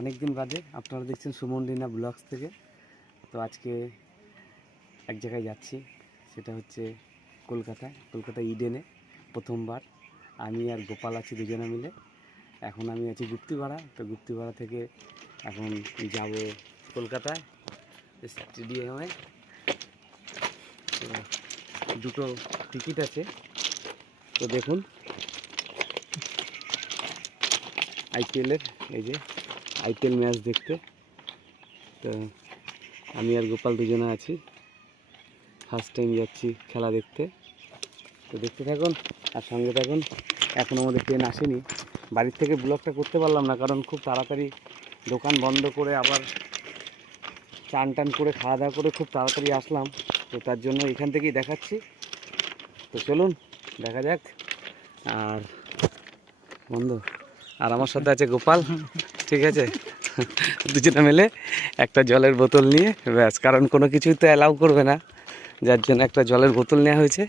অনেক দিন বাদে আপনারা দেখছেন সুমন রিনা ব্লগস থেকে। তো আজকে এক জায়গায় যাচ্ছি, সেটা হচ্ছে কলকাতা ইডেনে। প্রথমবার আমি আর গোপাল আছি দুজনে মিলে। এখন আমি আছি গুপ্তিপাড়া, তো গুপ্তিপাড়া থেকে এখন যাব কলকাতায় স্টেডিয়ামে। তো দুটো টিকিট আছে, তো দেখুন আইপিএলের, এই যে আইপিএল ম্যাচ দেখতে। তো আমি আর গোপাল দুজনে আছি, ফার্স্ট টাইম যাচ্ছি খেলা দেখতে। তো দেখতে থাকুন আর সঙ্গে থাকুন। এখন আমাদের ট্রেন আসেনি, বাড়ির থেকে ব্লগটা করতে পারলাম না, কারণ খুব তাড়াতাড়ি দোকান বন্ধ করে আবার চান টান করে খাওয়া দাওয়া করে খুব তাড়াতাড়ি আসলাম। তো তার জন্য এখান থেকেই দেখাচ্ছি। তো চলুন দেখা যাক। আর বন্ধু আর আমার সাথে আছে গোপাল, ঠিক আছে? দুজনে মিলে একটা জলের বোতল নিয়ে ব্যাস, কারণ কোনো কিছুই তো অ্যালাউ করবে না, যার জন্য একটা জলের বোতল নেওয়া হয়েছে।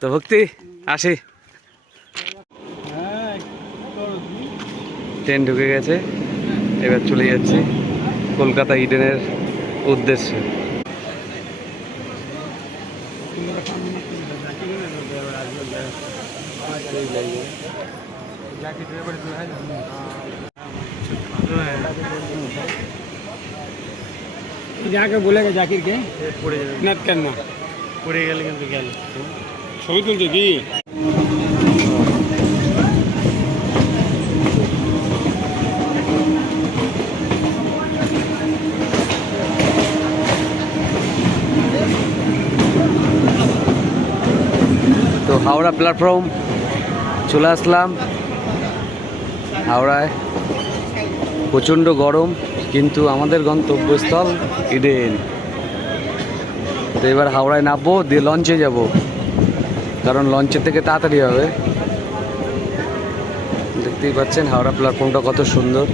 তো ভক্তি আসি, ট্রেন ঢুকে গেছে, এবার চলে যাচ্ছি কলকাতা ইডেনের উদ্দেশ্যে। जाके बोलेगा जाकिर के मत करना पड़े गए, लेकिन गल ছবি তুলছে কি? তো হাওড়া প্ল্যাটফর্ম চলে আসলাম। হাওড়ায় প্রচণ্ড গরম, কিন্তু আমাদের গন্তব্যস্থল ইডেন। তো এবার হাওড়ায় নামবো, দিয়ে লঞ্চে যাব, কারণ লঞ্চের থেকে তাড়াতাড়ি হবে। দেখতেই পাচ্ছেন হাওড়া প্ল্যাটফর্মটা কত সুন্দর।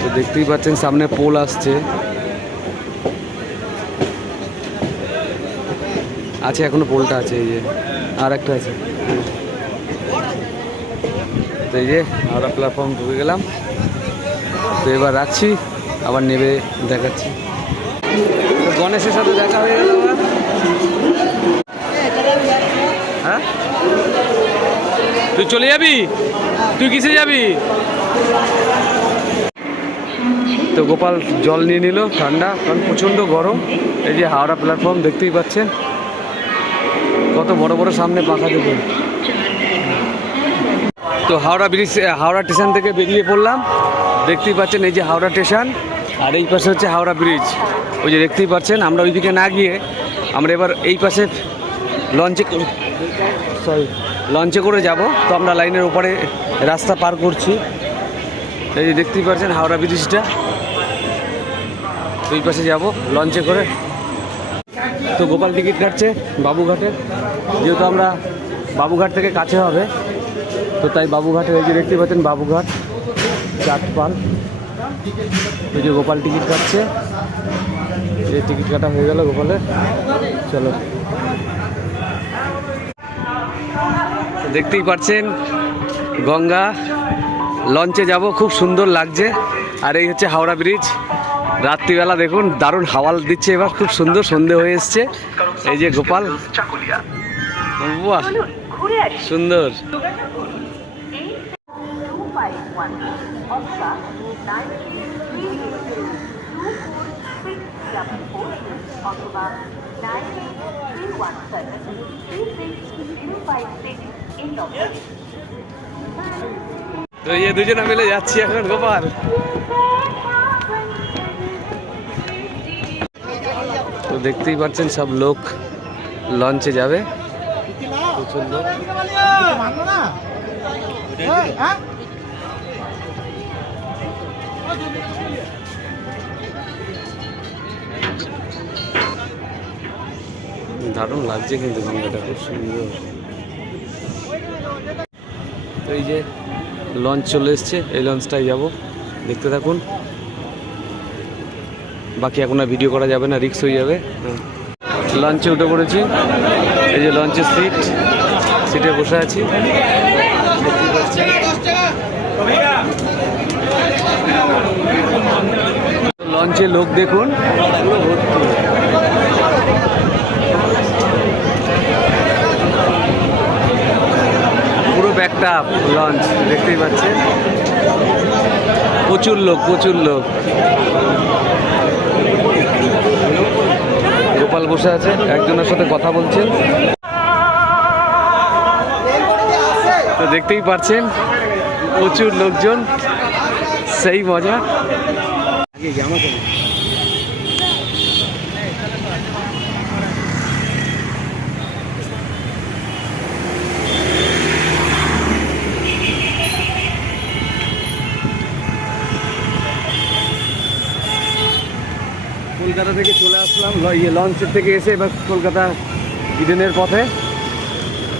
তো দেখতেই পাচ্ছেন সামনে পোল আসছে, এখনো পোলটা আছে, এই যে আর একটা আছে। তো এই যে হাওড়া প্ল্যাটফর্ম ঢুকে গেলাম। তো এবার রাখছি, আবার নেবে দেখাচ্ছি। তো গণেশের সাথে দেখা হয়ে গেল। হ্যাঁ, তুই চলে যাবি? তুই কিসে যাবি? তো গোপাল জল নিয়ে নিল ঠান্ডা, কারণ প্রচণ্ড গরম। এই যে হাওড়া প্ল্যাটফর্ম দেখতেই পাচ্ছেন, কত বড় বড় সামনে পাখা দেখুন। তো হাওড়া স্টেশন থেকে বেরিয়ে পড়লাম। দেখতেই পাচ্ছেন এই যে হাওড়া স্টেশন, আর এই পাশে হচ্ছে হাওড়া ব্রিজ। ওই যে দেখতেই পাচ্ছেন, আমরা ওইদিকে না গিয়ে আমরা এবার এই পাশে লঞ্চে করে যাব। তো আমরা লাইনের ওপারে রাস্তা পার করছি। এই যে দেখতেই পাচ্ছেন হাওড়া ব্রিজটা, তো এই পাশে যাব লঞ্চে করে। তো গোপাল টিকিট কাটছে বাবুঘাটে, যেহেতু আমরা বাবুঘাট থেকে কাছে হবে, তো তাই বাবুঘাটে, এই যে দেখতে পাচ্ছেন বাবুঘাট চাটপাল। এই যে গোপাল টিকিট কাটছে, এই টিকিট কাটা হয়ে গেল গোপালের। চলো, দেখতেই পাচ্ছেন গঙ্গা, লঞ্চে যাব, খুব সুন্দর লাগছে। আর এই হচ্ছে হাওড়া ব্রিজ। রাত্রিবেলা দেখুন দারুণ হাওয়া দিচ্ছে, এবার খুব সুন্দর সন্ধে হয়ে এসছে। এই যে গোপাল, বাহ সুন্দর। তো এই দুজনে মিলে যাচ্ছি এখন গোপাল। তো দেখতেই পাচ্ছেন সব লোক লঞ্চে যাবে, প্রচন্ড। দারুণ লাগছে কিন্তু গঙ্গাটা, খুব সুন্দর। তো এই যে লঞ্চ চলে এসছে, এই লঞ্চটাই যাব, দেখতে থাকুন। বাকি এখন আর ভিডিও করা যাবে না, রিস্ক হয়ে যাবে। লঞ্চে উঠে পড়েছি, এই যে লঞ্চের সিট। সিটে বসে আছি। লঞ্চে লোক দেখুন পুরো ভর্তি। পুরো ব্যাকটা লঞ্চ দেখতেই পাচ্ছেন, প্রচুর লোক প্রচুর লোক। গোপাল বসে আছে, একজনের সাথে কথা বলছেন। তো দেখতেই পাচ্ছেন প্রচুর লোকজন, সেই মজা। কলকাতা থেকে চলে আসলাম, লঞ্চের থেকে এসে এবার কলকাতা ইডেনের পথে।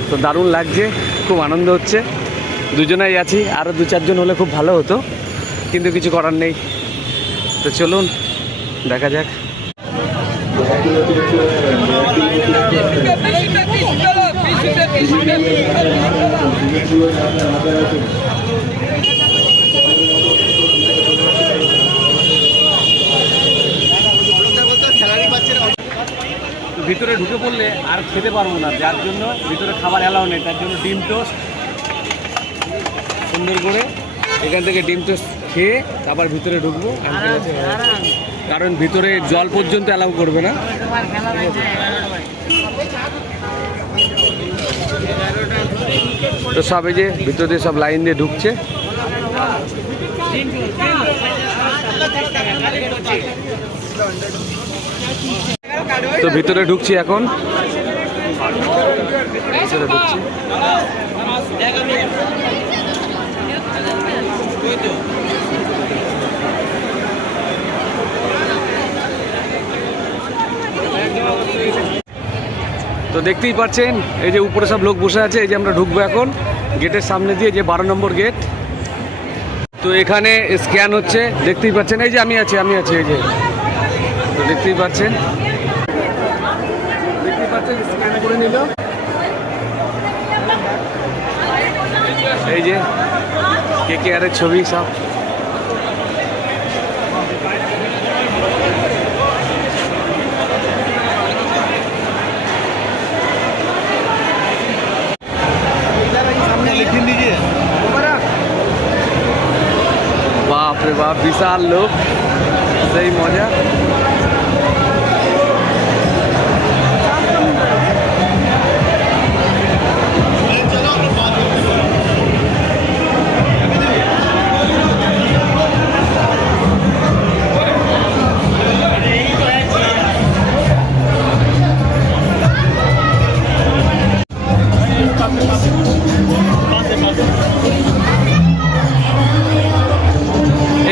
তো দারুণ লাগছে, খুব আনন্দ হচ্ছে। দুজনেই আছি, আরও 2-4 জন হলে খুব ভালো হতো, কিন্তু কিছু করার নেই। তো চলুন দেখা যাক। ভিতরে ঢুকে পড়লে আর খেতে পারবো না, যার জন্য ভিতরে খাবার অ্যালাউ নেই। তার জন্য ডিম টোস্ট সুন্দর করে এখান থেকে ডিম টোস্ট খেয়ে তারপর ভিতরে ঢুকবো, কারণ ভিতরে জল পর্যন্ত অ্যালাউ করবে না। তো সব এই যে ভিতর দিয়ে সব লাইন দিয়ে ঢুকছে। তো ভিতরে ঢুকছি এখন, ভিতরে ঢুকছি। তো দেখতেই পাচ্ছেন এই যে উপরে সব লোক বসে আছে। এই যে আমরা ঢুকবো এখন গেটের সামনে দিয়ে, যে 12 নম্বর গেট। তো এখানে স্ক্যান হচ্ছে, দেখতেই পাচ্ছেন। এই যে আমি আছি এই যে, তো দেখতেই পাচ্ছেন স্ক্যান করে নিল। এই যে KKR এর ছবি সব। বাপ রে বাপ, বিশাল লোক, সেই মজা।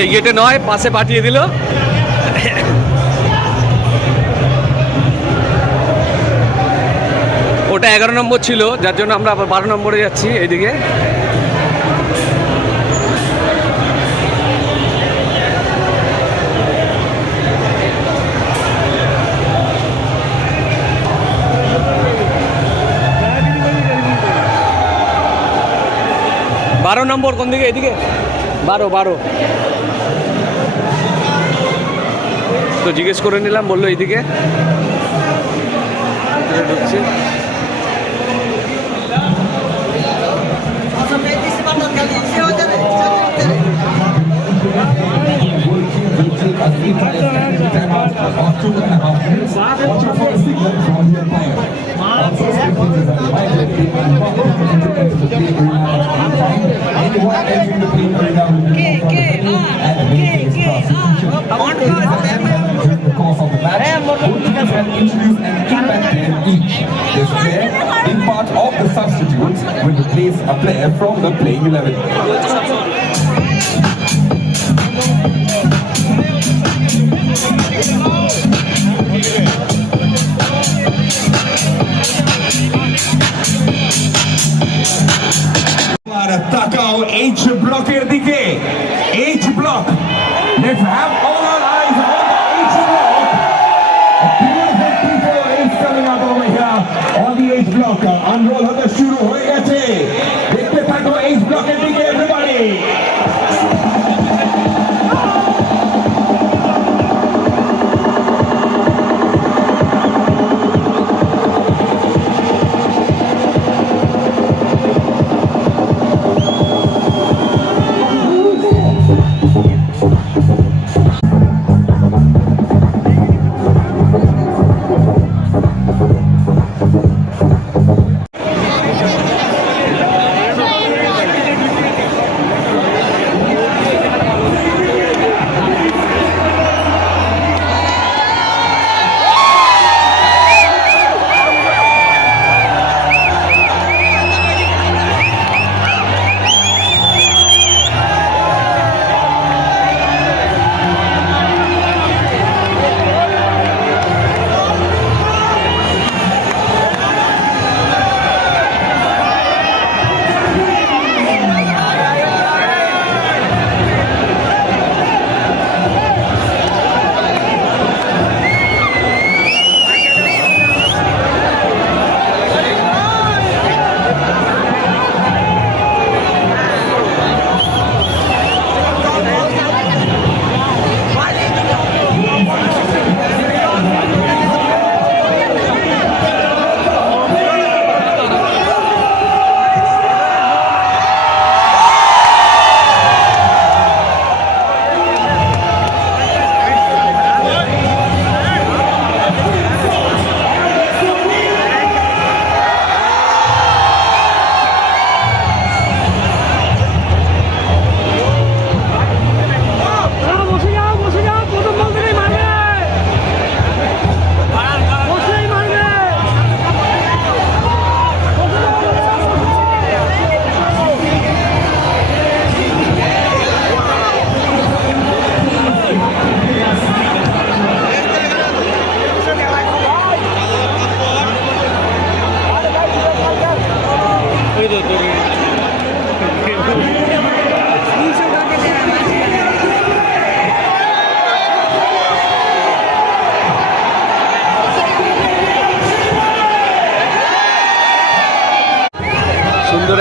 এই গেটে নয়, পাশে পাঠিয়ে দিল। ওটা 11 নম্বর ছিল, যার জন্য আমরা আবার 12 নম্বরে যাচ্ছি এইদিকে। বারো নম্বর কোন দিকে? এদিকে 12। তো জিজ্ঞেস করে নিলাম, বললো এইদিকে। ঢুকছি। In part of the substitutes will replace a player from the playing 11. তাকাও H ব্লকের দিকে। H block. Let's have all our eyes on the H block. A beautiful people is coming up over here on the H block. Unroll হতে শুরু হয়ে গেছে।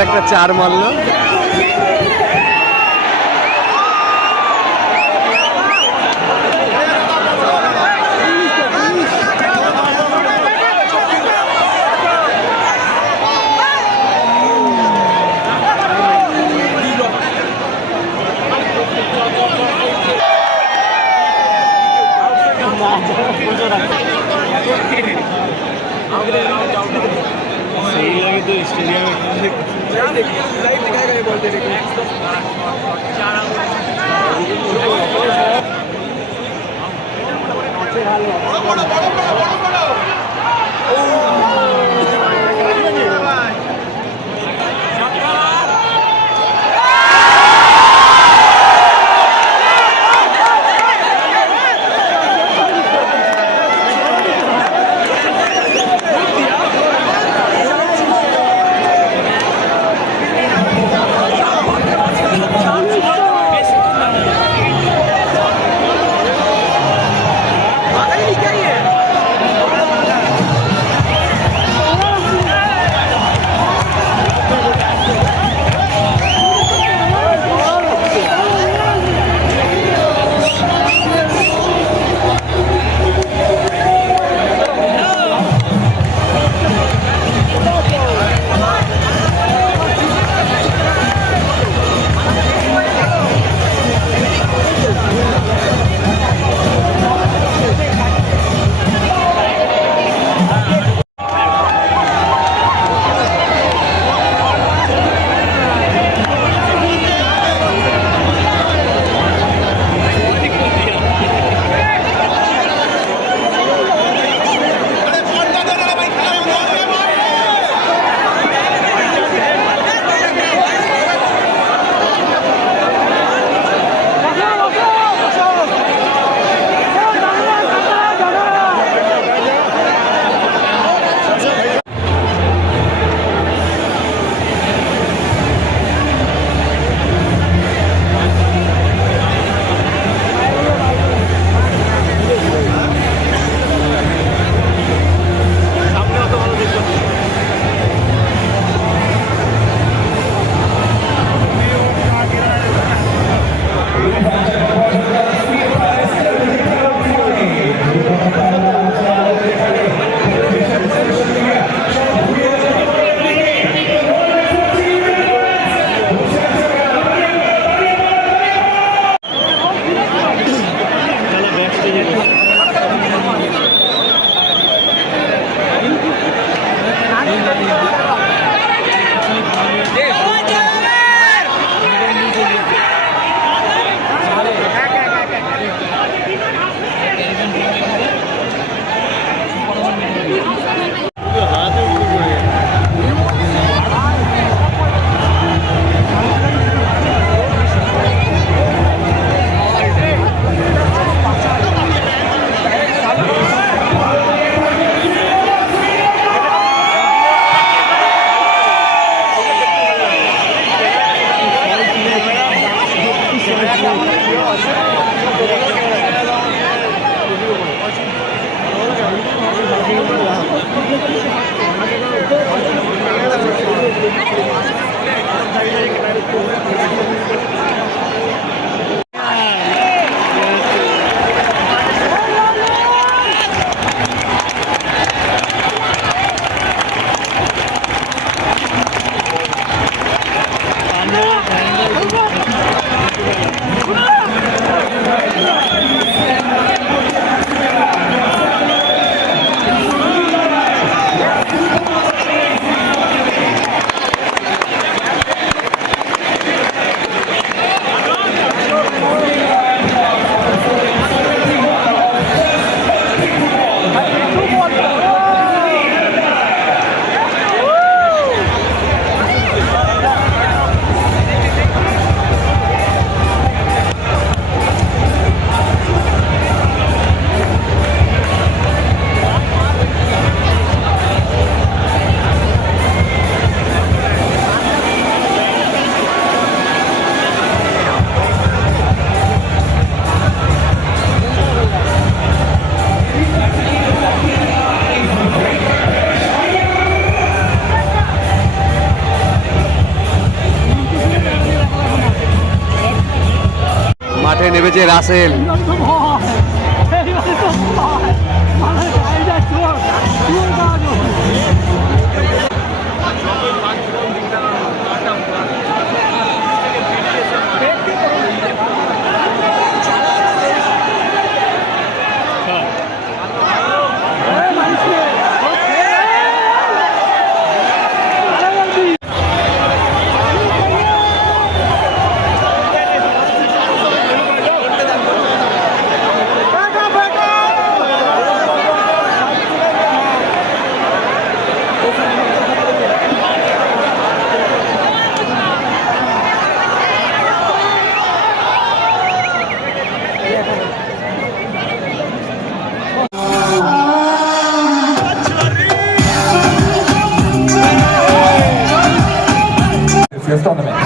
একটা 4 মারলো। सही लगे तो स्टेडियम নেমেছে রাসেল। This tournament.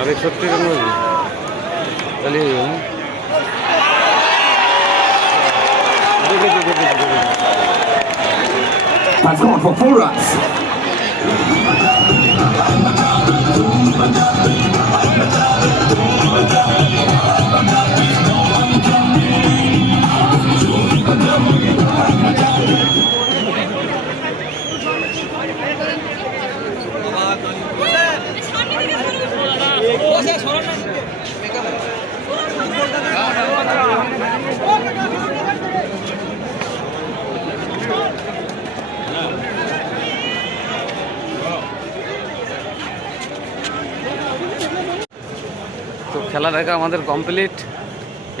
अरे 170 रन होगी, चलिए Has gone for 4 runs. তো খেলা দেখা আমাদের কমপ্লিট।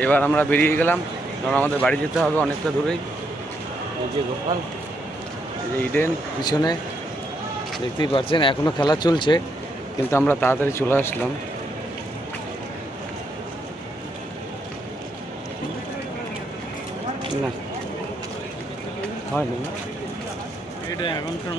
এবার আমরা বেরিয়ে গেলাম, কারণ আমাদের বাড়ি যেতে হবে অনেকটা দূরেই। এই যে গোপাল, এই যে ইডেন পিছনে দেখতেই পাচ্ছেন, এখনও খেলা চলছে, কিন্তু আমরা তাড়াতাড়ি চলে আসলাম। না হয় না, এটা এখনকার